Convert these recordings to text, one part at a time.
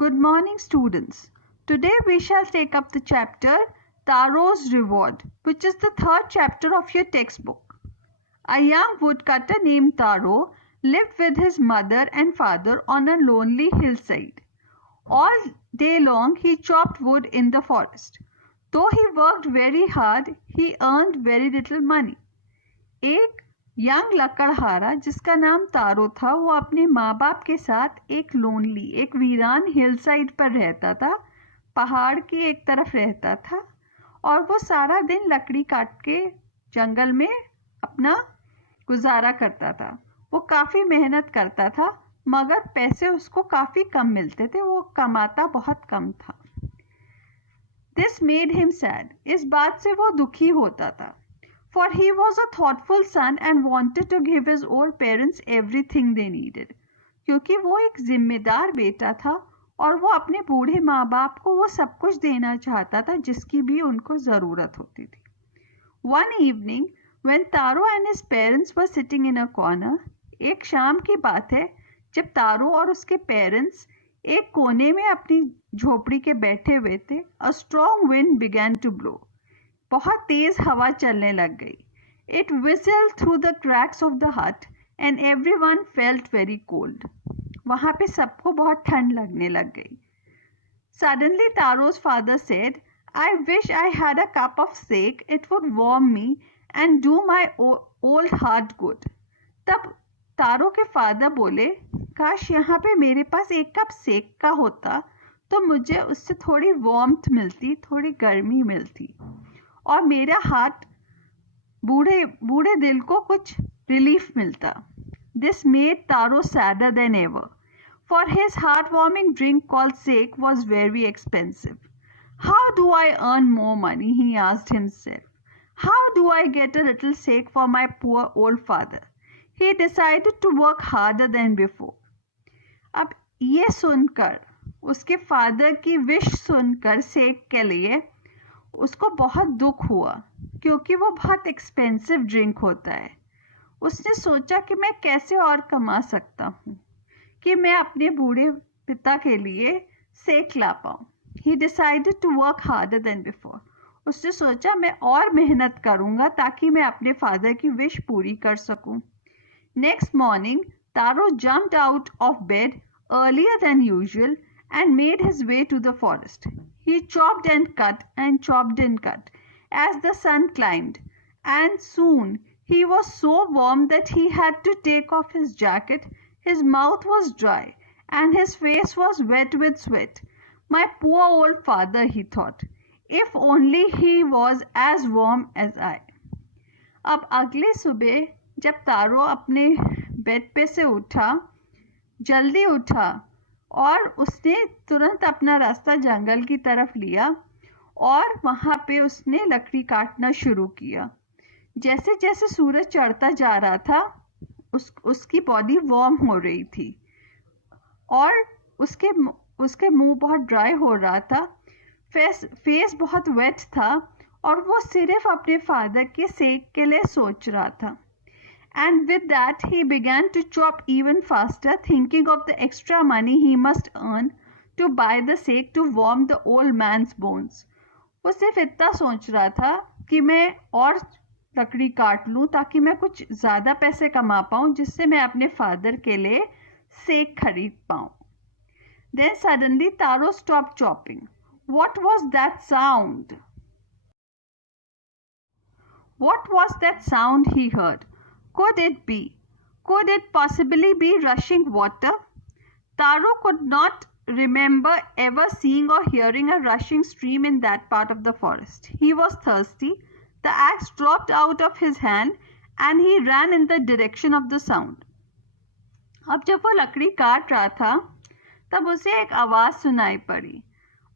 Good morning, students. Today we shall take up the chapter Taro's Reward, which is the third chapter of your textbook. A young woodcutter named Taro lived with his mother and father on a lonely hillside. All day long he chopped wood in the forest. Though he worked very hard, he earned very little money. एक young लकड़हारा जिसका नाम तारो था, वो अपने माँ बाप के साथ एक वीरान हिल साइड पर रहता था, पहाड़ की एक तरफ रहता था और वो सारा दिन लकड़ी काट के जंगल में अपना गुजारा करता था। वो काफ़ी मेहनत करता था मगर पैसे उसको काफ़ी कम मिलते थे, वो कमाता बहुत कम था। This made him sad. इस बात से वो दुखी होता था। For he was a thoughtful son and wanted to give his old parents everything they needed. क्योंकि वो एक जिम्मेदार बेटा था और वो अपने बूढ़े माँ बाप को वो सब कुछ देना चाहता था जिसकी भी उनको ज़रूरत होती थी। One evening, when Taro and his parents were sitting in a corner, एक शाम की बात है जब तारो और उसके पेरेंट्स एक कोने में अपनी झोपड़ी के बैठे हुए थे, a strong wind began to blow. बहुत तेज हवा चलने लग गई। It whistled through the cracks of the hut and everyone felt very cold. वहाँ पे सबको बहुत ठंड लगने लग गई। Suddenly Taro's father said, I wish I had a cup of sake. It would warm me and do my old heart good. तब तारो के फादर बोले, काश यहाँ पे मेरे पास एक कप सेक का होता तो मुझे उससे थोड़ी वार्मथ मिलती, थोड़ी गर्मी मिलती और मेरा हार्ट बूढ़े दिल को कुछ रिलीफ मिलता। This made Taro sadder than ever, for his heart-warming drink called sake was very expensive. How do I earn more money? He asked himself. How do I get a little sake for my poor old father? He decided to work harder than before. अब ये सुनकर, उसके father की wish सुनकर सेक के लिए उसको बहुत दुख हुआ क्योंकि वो बहुत एक्सपेंसिव ड्रिंक होता है। उसने सोचा कि मैं कैसे और कमा सकता हूँ कि मैं अपने बूढ़े पिता के लिए सेक ला पाऊँ। He decided to work harder than before. उसने सोचा मैं और मेहनत करूँगा ताकि मैं अपने फादर की विश पूरी कर सकूँ। Next morning, Taro jumped out of bed earlier than usual and made his way to the forest. He chopped and cut and chopped and cut as the sun climbed, and soon he was so warm that he had to take off his jacket. His mouth was dry and his face was wet with sweat. My poor old father, he thought, if only he was as warm as I. अब अगले सुबह जब तारो अपने bed पे से उठा, जल्दी उठा और उसने तुरंत अपना रास्ता जंगल की तरफ लिया और वहाँ पे उसने लकड़ी काटना शुरू किया। जैसे जैसे सूरज चढ़ता जा रहा था उसकी बॉडी वार्म हो रही थी और उसके मुंह बहुत ड्राई हो रहा था, फेस बहुत वेट था और वो सिर्फ अपने फादर के सेक के लिए सोच रहा था। And with that, he began to chop even faster, thinking of the extra money he must earn to buy the sake to warm the old man's bones. वो सिर्फ इतना सोच रहा था कि मैं और लकड़ी काट लूँ ताकि मैं कुछ ज़्यादा पैसे कमा पाऊँ जिससे मैं अपने फादर के लिए सेक खरीद पाऊँ। Then suddenly Taro stopped chopping. What was that sound? What was that sound he heard? Could it possibly be rushing water? Taro could not remember ever seeing or hearing a rushing stream in that part of the forest. He was thirsty. The axe dropped out of his hand and he ran in the direction of the sound. अब जब वो लकड़ी काट रहा था तब उसे एक आवाज़ सुनाई पड़ी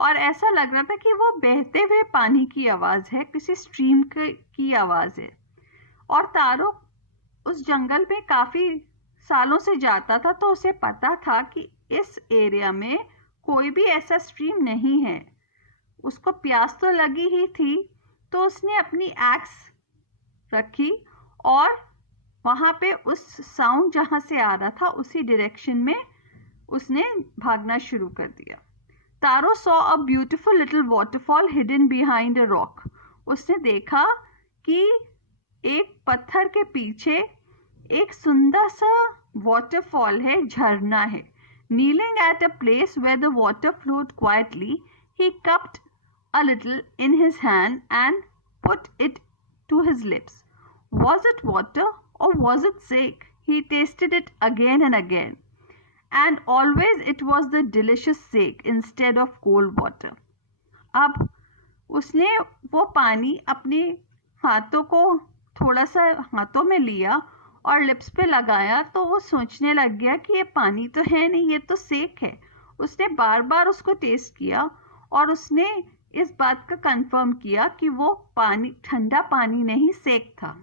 और ऐसा लग रहा था कि वो बहते हुए पानी की आवाज़ है, किसी स्ट्रीम की आवाज़ है। और तारो उस जंगल में काफ़ी सालों से जाता था तो उसे पता था कि इस एरिया में कोई भी ऐसा स्ट्रीम नहीं है। उसको प्यास तो लगी ही थी तो उसने अपनी एक्स रखी और वहाँ पे उस साउंड जहाँ से आ रहा था उसी डायरेक्शन में उसने भागना शुरू कर दिया। Taro saw a beautiful little waterfall hidden behind a rock. उसने देखा कि एक पत्थर के पीछे एक सुंदर सा waterfall है, झरना है. Kneeling at a place where the water flowed quietly, he cupped a little in his hand and put it to his lips. Was it water or was it sake? He tasted it again and again. And always it was the delicious sake instead of cold water. अब उसने वो पानी अपने हाथों को थोड़ा सा हाथों में लिया और लिप्स पे लगाया तो वो सोचने लग गया कि ये पानी तो है नहीं, ये तो सेक है. उसने बार बार उसको टेस्ट किया और उसने इस बात का कंफर्म किया कि वो पानी ठंडा पानी नहीं, सेक था.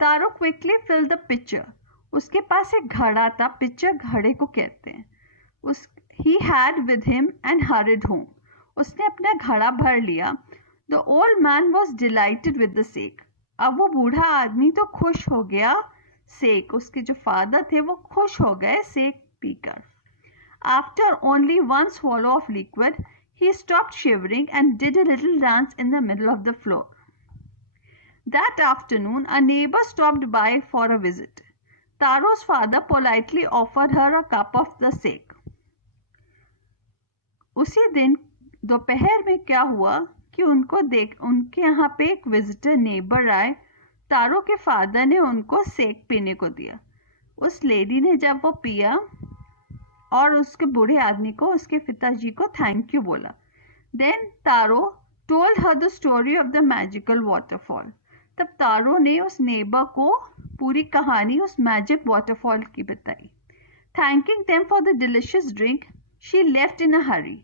तारो क्विकली फिल द पिक्चर. उसके पास एक घड़ा था. पिक्चर घड़े को कहते हैं. He had with him and horrid home. उसने अपना घड़ा भर लिया. The old man was dilated with the sake. अब वो बूढ़ा आदमी तो खुश हो गया सेक. उसके जो फादर थे वो खुश हो गए सेक पीकर. After only one swallow of liquid, he stopped shivering and did a little dance in the middle of the floor. That afternoon, a neighbor stopped by for a visit. Taro's father politely offered her a cup of the sake. उसी दिन दोपहर में क्या हुआ कि उनके यहाँ पे एक विजिटर नेबर आए. तारो के फादर ने उनको सेक पीने को दिया. उस लेडी ने जब वो पिया और उसके बूढ़े आदमी को, उसके पिताजी को थैंक यू बोला. Then Taro told her the story of the magical waterfall. तब तारो ने उस नेबर को पूरी कहानी उस मैजिक वाटरफॉल की बताई. Thanking them for the delicious drink, she left in a Hari.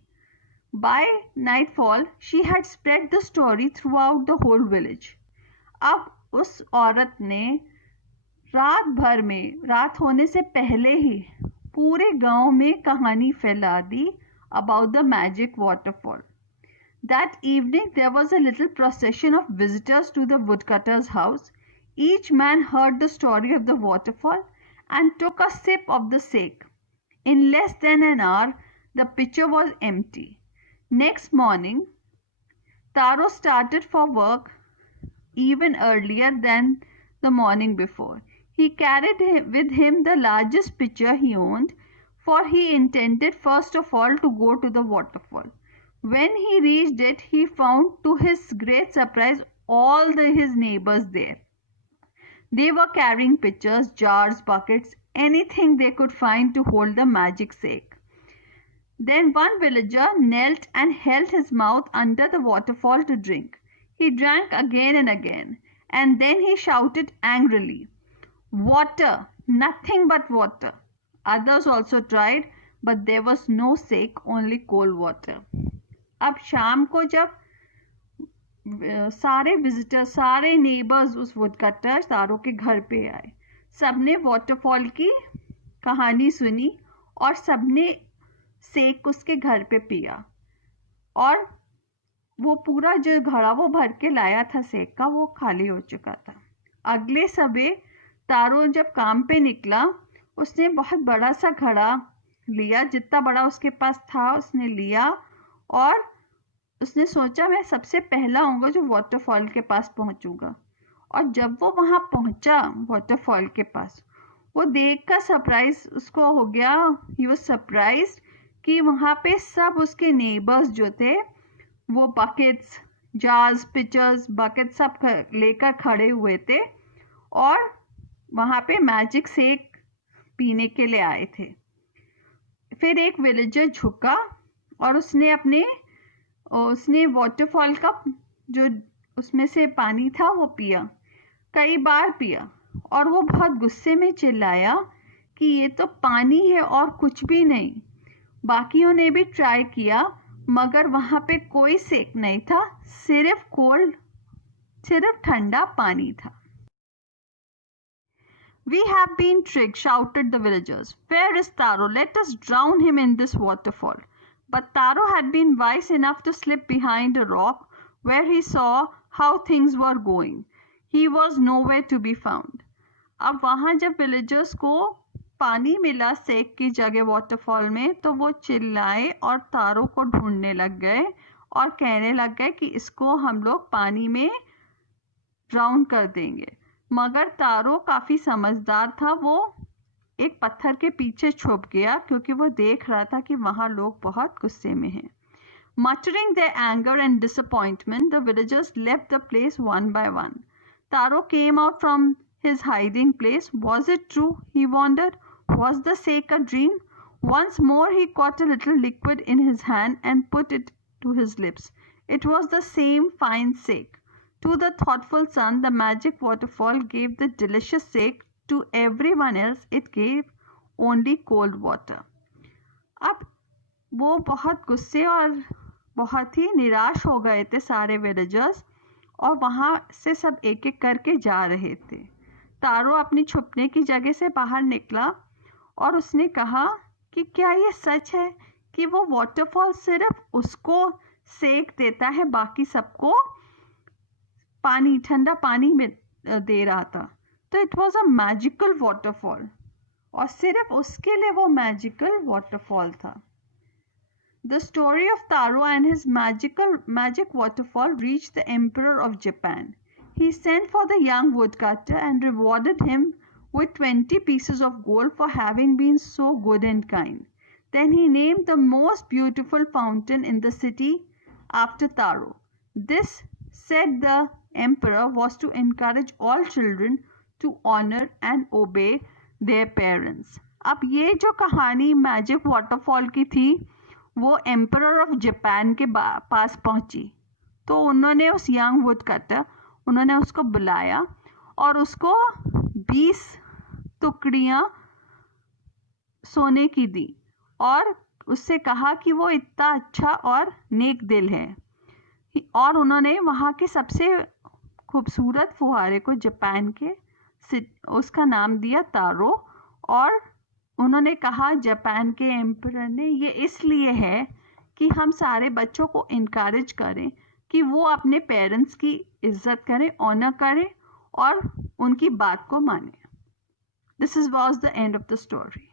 By nightfall, she had spread the story throughout the whole village. अब उस औरत ने रात भर में, रात होने से पहले ही पूरे गांव में कहानी फैला दी about the magic waterfall. That evening there was a little procession of visitors to the woodcutter's house. Each man heard the story of the waterfall and took a sip of the sake. In less than an hour, the pitcher was empty. Next morning, Taro started for work even earlier than the morning before. He carried with him the largest pitcher he owned, for he intended first of all to go to the waterfall. When he reached it, he found to his great surprise all his neighbors there. They were carrying pitchers, jars, buckets, anything they could find to hold the magic sake. Then one villager knelt and held his mouth under the waterfall to drink. He drank again and again, and then he shouted angrily, "Water! Nothing but water!" Others also tried, but there was no sake, only cold water. अब शाम को जब सारे visitor, सारे neighbours उस woodcutter तारो के घर पे आए, सबने वाटरफॉल की कहानी सुनी और सबने सेक उसके घर पे पिया. और वो पूरा जो घड़ा वो भर के लाया था सेक का, वो खाली हो चुका था. अगले सुबह तारो जब काम पे निकला, उसने बहुत बड़ा सा घड़ा लिया, जितना बड़ा उसके पास था उसने लिया और उसने सोचा मैं सबसे पहला होऊंगा जो वाटरफॉल के पास पहुंचूंगा. और जब वो वहां पहुंचा वाटरफॉल के पास, वो देख कर सरप्राइज उसको हो गया. ही वाज सरप्राइज्ड कि वहाँ पे सब उसके नेबर्स जो थे वो बकेट्स, जार्स, पिचर्स, बकेट सब लेकर खड़े हुए थे और वहाँ पे मैजिक सेक पीने के लिए आए थे. फिर एक विलेजर झुका और उसने वाटरफॉल का जो उसमें से पानी था वो पिया, कई बार पिया, और वो बहुत गुस्से में चिल्लाया कि ये तो पानी है और कुछ भी नहीं. बाकियों ने भी ट्राई किया मगर वहाँ पे कोई सेक नहीं था, सिर्फ ठंडा पानी था. We have been tricked, shouted the villagers. Where is Taro? Let us drown him in this waterfall. But Taro had been wise enough to slip behind a rock where he saw how things were going. He was nowhere to be found. अब वहाँ जब villagers को पानी मिला सेक की जगह waterfall में, तो वो चिल्लाए और तारो को ढूंढने लग गए और कहने लग गए कि इसको हम लोग पानी में ड्राउन कर देंगे। मगर तारो काफ़ी समझदार था, वो एक पत्थर के पीछे छुप गया क्योंकि वो देख रहा था कि वहाँ लोग बहुत गुस्से में हैं। Muttering their anger and disappointment, the villagers left the place one by one. Taro came out from his hiding place. Was it true? He wondered. Was the sake a dream? Once more he caught a little liquid in his hand and put it to his lips. It was the same fine sake. To the thoughtful son, the magic waterfall gave the delicious sake. To everyone else, it gave only cold water. अब वो बहुत गुस्से और बहुत ही निराश हो गए थे सारे विलेजर्स, और वहाँ से सब एक एक करके जा रहे थे। तारो अपनी छुपने की जगह से बाहर निकला और उसने कहा कि क्या ये सच है कि वो वाटरफॉल सिर्फ उसको सेक देता है, बाकी सबको पानी, ठंडा पानी में दे रहा था। तो it was a magical waterfall, और सिर्फ उसके लिए वो मैजिकल वाटरफॉल था। The story of Taro and his magic waterfall reached the Emperor of Japan. He sent for the young woodcutter and rewarded him with 20 pieces of gold for having been so good and kind. Then he named the most beautiful fountain in the city after Taro. This, said the Emperor, was to encourage all children to honor and obey their parents. अब ये जो कहानी magic waterfall की थी वो emperor of Japan के पास पहुंची, तो उन्होंने उस यंग वुड कटर, उन्होंने उसको बुलाया और उसको 20 टुकड़ियाँ सोने की दी और उससे कहा कि वो इतना अच्छा और नेक दिल है। और उन्होंने वहाँ के सबसे खूबसूरत फुहारे को जापान के उसका नाम दिया तारो, और उन्होंने कहा जापान के एम्परर ने ये इसलिए है कि हम सारे बच्चों को इनकरेज करें कि वो अपने पेरेंट्स की इज्जत करें, ऑनर करें और उनकी बात को मानें। This was the end of the story.